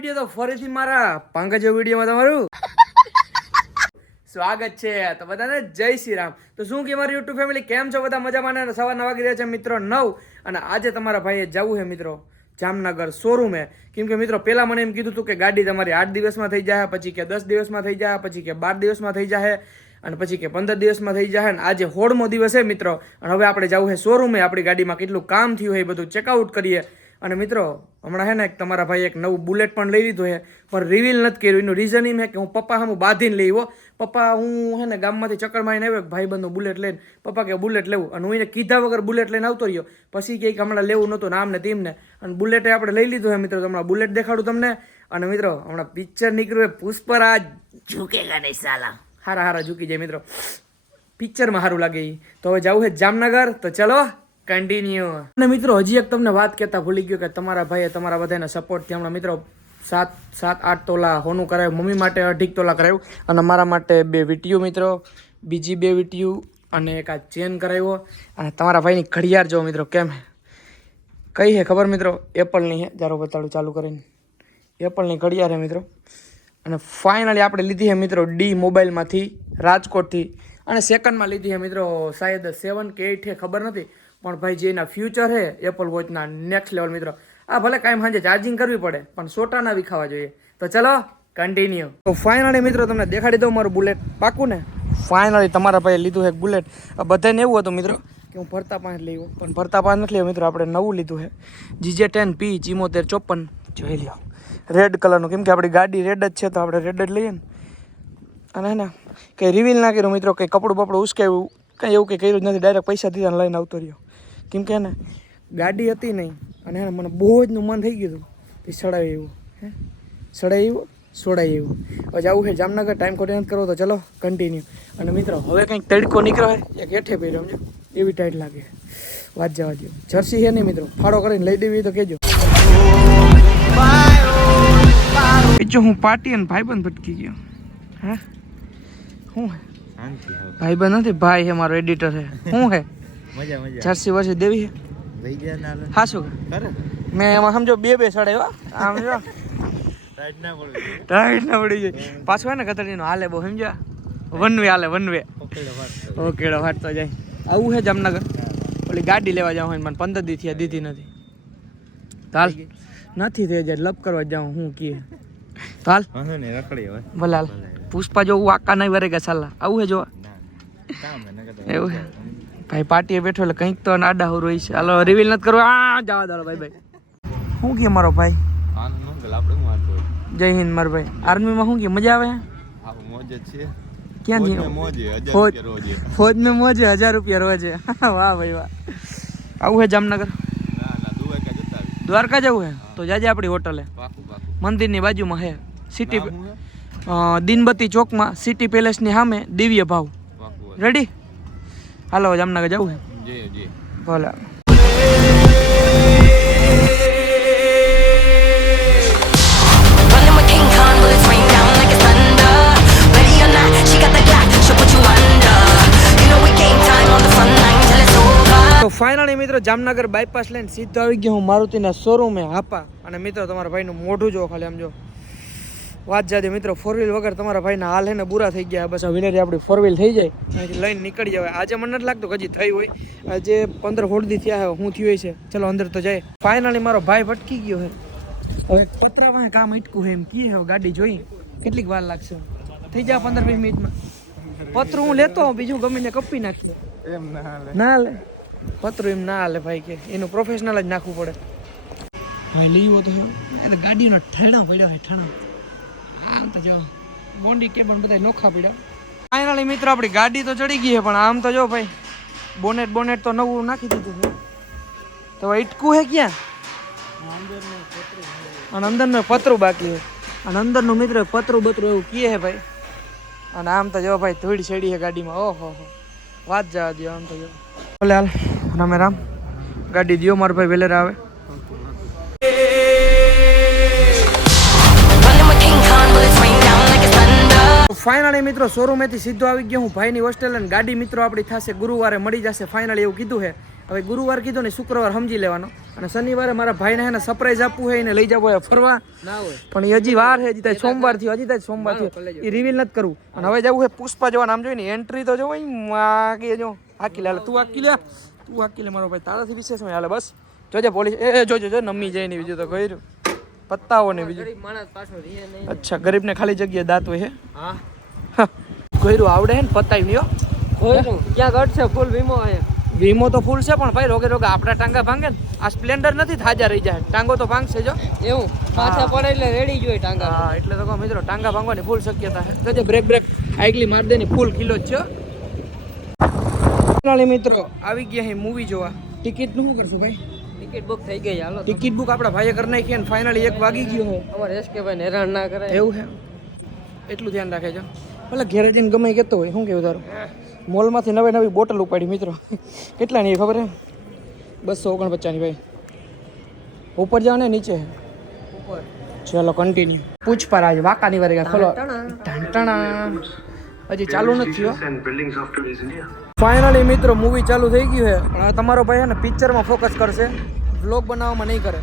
Video તો ફરીથી મારા પાંકજો વિડીયોમાં તમારું સ્વાગત છે। તો બધાને જય શ્રી રામ। તો શું કે મારી યુટ્યુબ ફેમિલી કેમ છો બધા મજામાં ને સવારના વાગી રહ્યા છે મિત્રો 9 અને આજે તમારા ભાઈએ જવું છે મિત્રો જામનગર શોરૂમે। કેમ કે મિત્રો પહેલા મને એમ કીધું હતું કે ગાડી તમારી 8 દિવસમાં થઈ જાય, પછી કે 10 દિવસમાં થઈ જાય, પછી કે 12 દિવસમાં થઈ જાય અને પછી કે 15 દિવસમાં થઈ જાય ને આજે 16મો દિવસ છે મિત્રો અને હવે આપણે જવું છે શોરૂમે। આપણી ગાડીમાં કેટલું કામ થયું છે એ બધું ચેકઆઉટ કરીએ। અને મિત્રો હમણાં છે ને તમારા ભાઈ એક નવું બુલેટ પણ લઈ લીધું છે પણ રિવીલ નથી કર્યું। એનું રીઝન એમ છે કે હું પપ્પા સામું બાંધીને લઈ આવ્યો। પપ્પા હું છે ને ગામમાંથી ચક્કર મારીને આવ્યો ભાઈબંધનું બુલેટ લઈને, પપ્પા કે બુલેટ લેવું અને હું એને કીધા વગર બુલેટ લઈને આવતો રહ્યો। પછી કે હમણાં લેવું નહોતું ને આમને તેમને અને બુલેટે આપણે લઈ લીધું છે મિત્રો। હમણાં બુલેટ દેખાડું તમને। અને મિત્રો હમણાં પિક્ચર નીકળ્યું પુષ્પરાજ ઝૂકેગા નહીં સાલા, હારા હારા ઝૂકી જાય મિત્રો, પિક્ચરમાં સારું લાગે। તો હવે જવું છે જામનગર, તો ચલો કન્ટિન્યુ। અને મિત્રો હજી એક તમને વાત કહેતા ભૂલી ગયો કે તમારા ભાઈએ તમારા બધાના સપોર્ટથી હમણાં મિત્રો 7-8 તોલા હોનું કરાવ્યું, મમ્મી માટે 2.5 તોલા કરાવ્યું અને મારા માટે 2 વીટીયુ મિત્રો, બીજી 2 વીટીયુ અને એક આ ચેન કરાવ્યો। અને તમારા ભાઈની ઘડિયાળ જો મિત્રો કેમ કઈ છે ખબર મિત્રો, એપલની છે, જારો બતાડું ચાલુ કરીને, એપલની ઘડિયાળ છે મિત્રો। અને ફાઇનલી આપણે લીધી છે મિત્રો ડી મોબાઈલમાંથી રાજકોટથી અને સેકન્ડમાં લીધી છે મિત્રો, શાયદ 7 કે 8 છે ખબર નથી પણ ભાઈ જે એના ફ્યુચર છે એપલ વોચના નેક્સ્ટ લેવલ મિત્રો। આ ભલે કાંઈ સાંજે ચાર્જિંગ કરવી પડે પણ સોટા ના વિખાવા જોઈએ। તો ચલો કન્ટિન્યુ। તો ફાઇનલી મિત્રો તમને દેખાડી દઉં મારું બુલેટ પાકું ને। ફાઇનલી તમારા ભાઈએ લીધું છે બુલેટ। બધાને એવું હતું મિત્રો કે હું ભરતા પાંચ લેવો પણ ભરતા પાંચ નથી લેવો મિત્રો, આપણે નવું લીધું છે GJ10P 7454 જોઈ લ્યો, રેડ કલરનું, કેમ કે આપણી ગાડી રેડ જ છે તો આપણે રેડ જ લઈએ ને। અને હે ને કંઈ રિવીલ ના કર્યું મિત્રો, કંઈ કપડું બપડું ઉશ્કેવું કંઈ એવું કંઈ કર્યું જ નથી, ડાયરેક્ટ પૈસા દીધા લઈને આવતો રહ્યો। કેમ કે ને ગાડી હતી નહીં અને એને મને બહુ જનું મન થઈ ગયું હતું તો સડાવી એવું હે સડાવી એવું સોડાવી એવું। હવે જવું છે જામનગર, ટાઈમ ખોટી નથી કરવો, તો ચલો કન્ટિન્યુ। અને મિત્રો હવે કંઈક તડકો નીકળ્યો હોય એક હેઠે પહેર્યો સમજો એવી ટાઈટ લાગે, વાત જવા દો। જર્સી છે નહીં મિત્રો, ફાળો કરીને લઈ દેવી તો કહેજો। જો હું પાર્ટી અને ભાઈબંધ ભટકી ગયો। હા શું હે ભાઈબંધ નથી, ભાઈ છે મારો, એડિટર છે। શું હે જર્સી વર્ષે દેવી છે હા શું મેં એમાં સમજો 2 સડાવ્યો આમ જો ટાઈટ ના પડી જાય પાછું હોય ને કતરીનો હાલે બહુ સમજ્યા, વન વે હાલે, વન વે ઓકે વાટતો જાય। આવું છે જામનગર, ઓલી ગાડી લેવા જાવ હોય મને 15 દી થયા દીધી નથી, હાલ નથી થઈ જાય લપ કરવા જાઉં હું કીએ હાલ ભલે હાલ પુષ્પા જો આકા નહીં વરે ગયા સાલા। આવું છે જો એવું છે ભાઈ, પાર્ટીએ બેઠો એટલે કંઈક તો આડા હું રોઈ છે। હાલો રિવીલ નથી કરવું, આ જવા દો ભાઈ ભાઈ। શું કે મારો ભાઈ જય હિન્દ મારો ભાઈ, આર્મીમાં શું કે મજા આવે ક્યાં ફોજ ને મોજે 1000 રૂપિયા રોજે વાહ ભાઈ વાહ। આવું છે જામનગર, દ્વારકા જવું છે તો જાજે આપણી હોટલે, મંદિરની બાજુમાં છે સિટી દીનબત્તી ચોકમાં સિટી પેલેસની સામે દિવ્ય ભાવ। રેડી હાલો જામનગર જવું છે ભલે। તો ફાઇનલી મિત્રો જામનગર બાયપાસ લઈને સીધો આવી ગયો હું મારુતિના શોરૂમે હાપા। અને મિત્રો તમારા ભાઈનું મોઢું જો ખાલી આમ જો, વાત જાદે મિત્રો 4 વ્હીલ વગર તમારા ભાઈના હાલ હે ને બુરા થઈ ગયા। બસ વિલેરી આપણી 4 વ્હીલ થઈ જાય અહીંથી લઈને નીકળી જાય। આજે મને નથી લાગતું હજી થઈ હોય, આજે 15 દી થયા હોય હું થયું છે, ચલો અંદર તો જાય। ફાઇનલી મારો ભાઈ ભટકી ગયો છે, હવે પતરામાં કામ અટકું છે એમ કી હવે ગાડી જોઈ કેટલીક વાર લાગશે, થઈ જાય 15-20 મિનિટમાં। પતરું હું લેતો હોઉં, બીજું ગમીને કપી નાખશે એમ ના હાલે પતરું એમ ના હાલે ભાઈ, કે એનું પ્રોફેશનલ જ નાખવું પડે ભાઈ। લેવો તો ગાડીનો ઠેડા પડ્યો હોય ઠેડા, આમ તો જો બોન્ડી કેબન બધા નોખા પડ્યા। ફાઇનલી મિત્રો આપણી ગાડી તો ચડી ગઈ છે પણ આમ તો જો ભાઈ બોનેટ તો નવું નાખી દીધું છે, તો ઇટકું છે ક્યાં અને અંદરનું પતરું બાકી છે અને અંદરનું મિત્રો પતરું બતરું એવું કીએ છે ભાઈ। અને આમ તો જો ભાઈ ધૂળ ચડી છે ગાડીમાં, ઓહો વાત જવા દો। આમ તો જો ભલે હાલ રામે રામ, ગાડી દિયો મારો ભાઈ વેલેર આવે। ફાઇનલી મિત્રો શોરૂમેથી સીધો આવી ગયો હું ભાઈની હોસ્ટેલ અને ગાડી મિત્રો આપણી થશે ગુરુવારે મળી જશે ફાઇનલી એવું કીધું છે। હવે ગુરુવાર કીધું ને શુક્રવાર સમજી લેવાનો અને શનિવારે મારા ભાઈને હે ને સરપ્રાઈઝ આપવું હોય એને લઈ જવો હોય ફરવા ના હોય પણ એ હજી વાર છે હજી તાય સોમવાર થયો હજી તાય સોમવાર થયો એ રિવીલ નથી કરવું અને હવે જવું છે પુષ્પા જોવા નામ જોઈ ને એન્ટ્રી તો જોવાય માગે જો હાકી લે તું હાકી લે મારો ભાઈ તારાથી વિશેષ હોય હાલે બસ જોજે પોલીસ જોજો નમી જાય ને બીજું તો કર્યું પત્તાઓ ને બીજું માણસ પાછો રીએ નહીં અચ્છા ગરીબને ખાલી જગ્યાએ દાંત હોય હે હા ગોયરું આવડે હે ને પતાવી નહીં હોય ક્યાં ઘટશે ફૂલ વીમો અહીંયા વીમો તો ફૂલ છે પણ ભાઈ રોગે આપણા ટાંગા ભાંગે ને આ સ્પ્લેન્ડર નથી થાજા રહી જાય ટાંગો તો ભાંગશે જો એવું પાછા પડે એટલે રેડી જોઈએ ટાંગા હા એટલે તો કહો મિત્રો ટાંગા ભાંગવાની ફૂલ શક્યતા છે તો બ્રેક આગલી માર દે ને ફૂલ કિલો જ છે મિત્રો આવી ગયા અહીં મૂવી જોવા ટિકિટ નું શું કરશું ભાઈ ટિકિટ બુક થઈ ગઈ હાલો ટિકિટ બુક આપણા ભાઈએ કરી નાખી અને ફાઇનલી 1 વાગી ગયો છે અમારે એસકે ભાઈ હેરાન ના કરે એવું છે એટલું ધ્યાન રાખે છે ભલે ઘેરે જઈને ગમે કેતો હોય શું કેવું તારું મોલમાંથી નવી બોટલ ઉપાડી મિત્રો કેટલાની ખબર હે 249 ની ભાઈ ઉપર જાવ ને નીચે ઉપર ચલો કન્ટિન્યુ પૂછપરાજ વાકાની વારે ખોલો ઢાંટણા હજી ચાલુ નથી થયો ફાઇનલી મિત્રો મૂવી ચાલુ થઈ ગયું છે પણ આ તમારો ભાઈ છે ને પિક્ચરમાં ફોકસ કરશે વ્લોગ બનાવવામાં નહીં કરે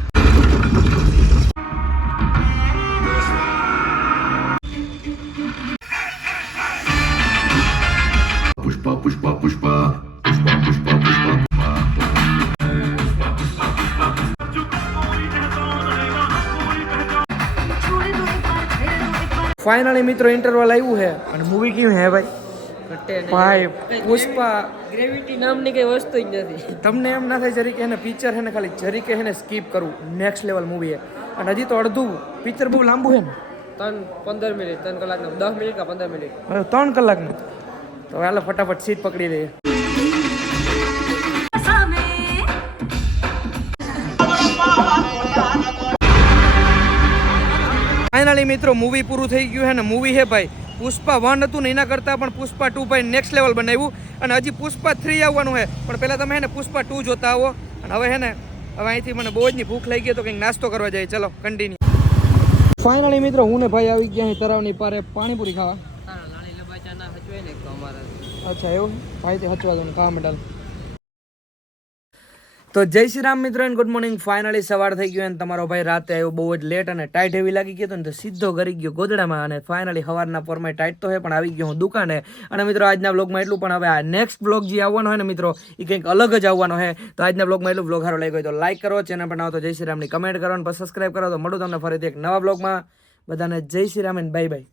Pushpa, pushpa, pushpa, pushpa, pushpa, pushpa. Finally મિત્રો ઇન્ટરવલ આવ્યું છે અને મૂવી કેવું હે ભાઈ ઘટે ભાઈ પુષ્પા ગ્રેવિટી નામની કઈ વસ્તુ જ નથી તમને એમ ના થાય જરીકે એને પિક્ચર છે ને ખાલી જરીકે એને સ્કીપ કરવું નેક્સ્ટ લેવલ મૂવી છે અને હજી તો અડધું પિક્ચર બહુ લાંબુ છે ને 15 મિનિટ 3 કલાકનો 10 મિનિટ કા 15 મિનિટ હવે 3 કલાકનું તો હાલો ફટાફટ સીટ પકડી લઈએ ફાઇનલી મિત્રો મૂવી પૂરું થઈ ગયું છે ને મૂવી છે ભાઈ પુષ્પા 1 હતું ને એના કરતાં પણ પુષ્પા 2 ભાઈ નેક્સ્ટ લેવલ બનાવ્યું અને હજી પુષ્પા 3 આવવાનું છે પણ પહેલાં તમે હે ને પુષ્પા 2 જોતા આવો અને હવે હે ને હવે અહીંથી મને બહુ જ ભૂખ લાગી ગઈ તો કંઈક નાસ્તો કરવા જાય ચલો કન્ટિન્યુ ફાઇનલી મિત્રો હું ને ભાઈ આવી ગયા અહીં તળાવની પારે પાણીપુરી ખાવા લાણી લબાચા ના હચવે ને તો અમારા અચ્છા એવું ભાઈ તે હચવા દો ને ખાવા મેડલ તો જય શ્રી રામ મિત્રો એન્ડ ગુડ મોર્નિંગ ફાઇનલી સવાર થઈ ગયો અને તમારો ભાઈ રાતે આવ્યો બહુ જ લેટ અને ટાઈટ એવી લાગી ગયો હતો ને તો સીધો કરી ગયો ગોદડામાં અને ફાઇનલી સવારના પોરમાં ટાઈટ તો હે પણ આવી ગયો હું દુકાને અને મિત્રો આજના બ્લોગમાં એટલું પણ હવે આ નેક્સ્ટ બ્લોગ જે આવવાનો હોય ને મિત્રો એ કંઈક અલગ જ આવવાનો છે તો આજના બ્લોગમાં એટલું બ્લોગ સારો લાગ્યો તો લાઈક કરો ચેનલ પર ના તો જય શ્રી રામની કમેન્ટ કરો અને સબસ્ક્રાઈબ કરો તો મળું તમને ફરીથી એક નવા બ્લોગમાં બધાને જય Shri Ram and bye bye